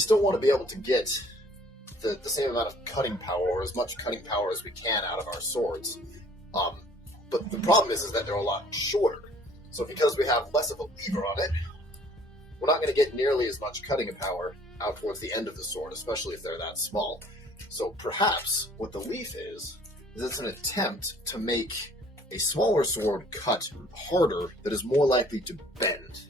still want to be able to get the same amount of cutting power, or as much cutting power as we can out of our swords. But the problem is that they're a lot shorter. So because we have less of a lever on it, we're not going to get nearly as much cutting power out towards the end of the sword, especially if they're that small. So perhaps what the leaf is it's an attempt to make a smaller sword cut harder that is more likely to bend.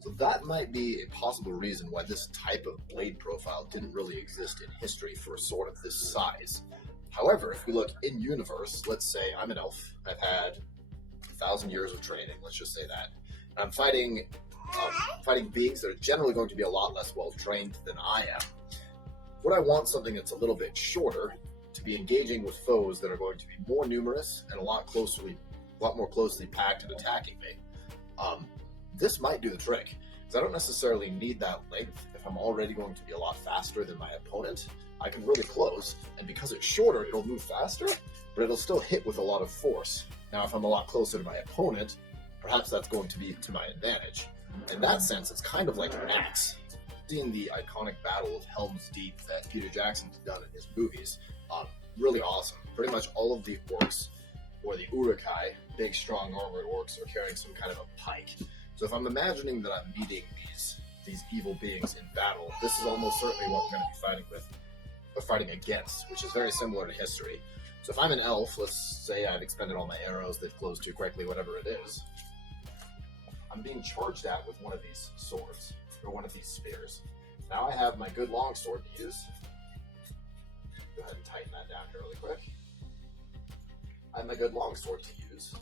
So that might be a possible reason why this type of blade profile didn't really exist in history for a sword of this size. However, if we look in universe, let's say I'm an elf, I've had 1,000 years of training, let's just say that, and I'm fighting beings that are generally going to be a lot less well trained than I am. Would I want something that's a little bit shorter to be engaging with foes that are going to be more numerous and a lot more closely packed and attacking me? This might do the trick, because I don't necessarily need that length if I'm already going to be a lot faster than my opponent. I can really close, and because it's shorter, it'll move faster, but it'll still hit with a lot of force. Now, if I'm a lot closer to my opponent, perhaps that's going to be to my advantage. In that sense, it's kind of like an axe. Seeing the iconic Battle of Helm's Deep that Peter Jackson's done in his movies, really awesome. Pretty much all of the orcs, or the urukai, big, strong, armored orcs, are carrying some kind of a pike. So if I'm imagining that I'm meeting these evil beings in battle, this is almost certainly what we're going to be fighting with, or fighting against, which is very similar to history. So if I'm an elf, let's say I've expended all my arrows, they've closed too quickly, whatever it is, I'm being charged at with one of these swords, or one of these spears. Now I have my good long sword to use. Go ahead and tighten that down here really quick. I have my good long sword to use.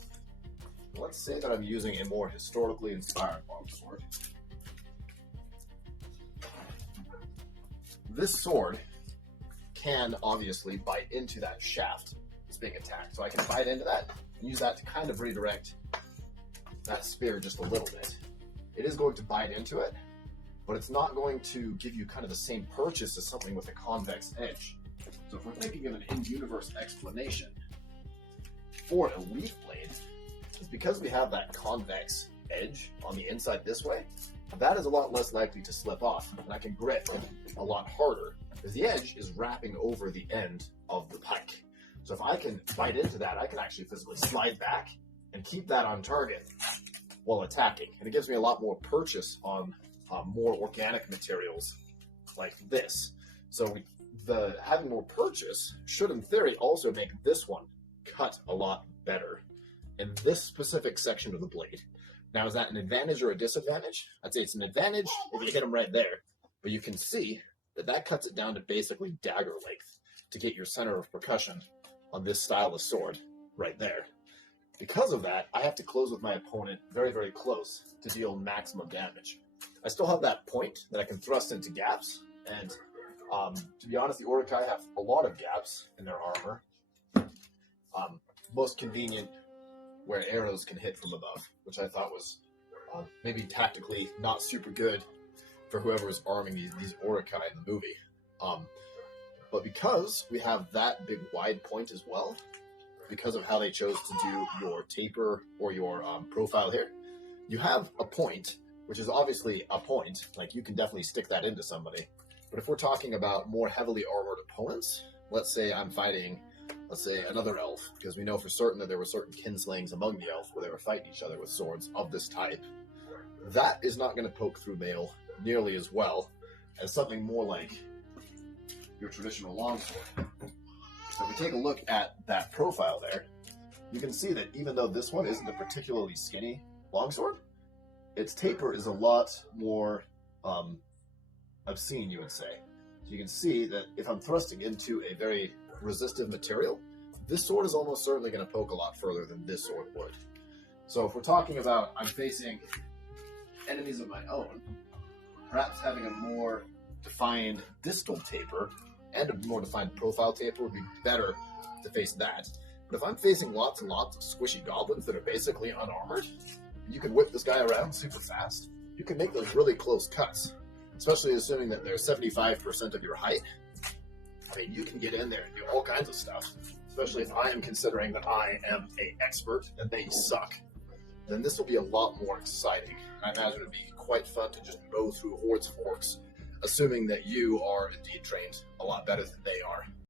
Let's say that I'm using a more historically inspired longsword. This sword can obviously bite into that shaft that's being attacked. So I can bite into that and use that to kind of redirect that spear just a little bit. It is going to bite into it, but it's not going to give you kind of the same purchase as something with a convex edge. So if we're thinking of an in-universe explanation for a leaf blade, it's because we have that convex edge on the inside this way, that is a lot less likely to slip off, and I can grip a lot harder because the edge is wrapping over the end of the pike. So if I can bite into that, I can actually physically slide back and keep that on target while attacking, and it gives me a lot more purchase on more organic materials like this. So having more purchase should, in theory, also make this one cut a lot better in this specific section of the blade. Now, is that an advantage or a disadvantage? I'd say it's an advantage if you hit them right there, but you can see that cuts it down to basically dagger length to get your center of percussion on this style of sword right there. Because of that, I have to close with my opponent very, very close to deal maximum damage. I still have that point that I can thrust into gaps, and to be honest, the Urukai have a lot of gaps in their armor. Most convenient where arrows can hit from above, which I thought was maybe tactically not super good for whoever is arming these Urukai in the movie. But because we have that big wide point as well, because of how they chose to do your taper or your profile here, you have a point, which is obviously a point. Like, you can definitely stick that into somebody. But if we're talking about more heavily armored opponents, let's say I'm fighting, another elf, because we know for certain that there were certain kinslayings among the elves where they were fighting each other with swords of this type, that is not going to poke through mail nearly as well as something more like your traditional longsword. So if we take a look at that profile there, you can see that even though this one isn't a particularly skinny longsword, its taper is a lot more obscene, you would say. So you can see that if I'm thrusting into a very resistive material, this sword is almost certainly going to poke a lot further than this sword would. So if we're talking about I'm facing enemies of my own, perhaps having a more defined distal taper and a more defined profile taper would be better to face that. But if I'm facing lots and lots of squishy goblins that are basically unarmored, you can whip this guy around super fast. You can make those really close cuts, especially assuming that they're 75% of your height. I mean, you can get in there and do all kinds of stuff, especially if I am considering that I am an expert and they suck. Then this will be a lot more exciting. I imagine it would be quite fun to just mow through hordes of orcs assuming that you are indeed trained a lot better than they are.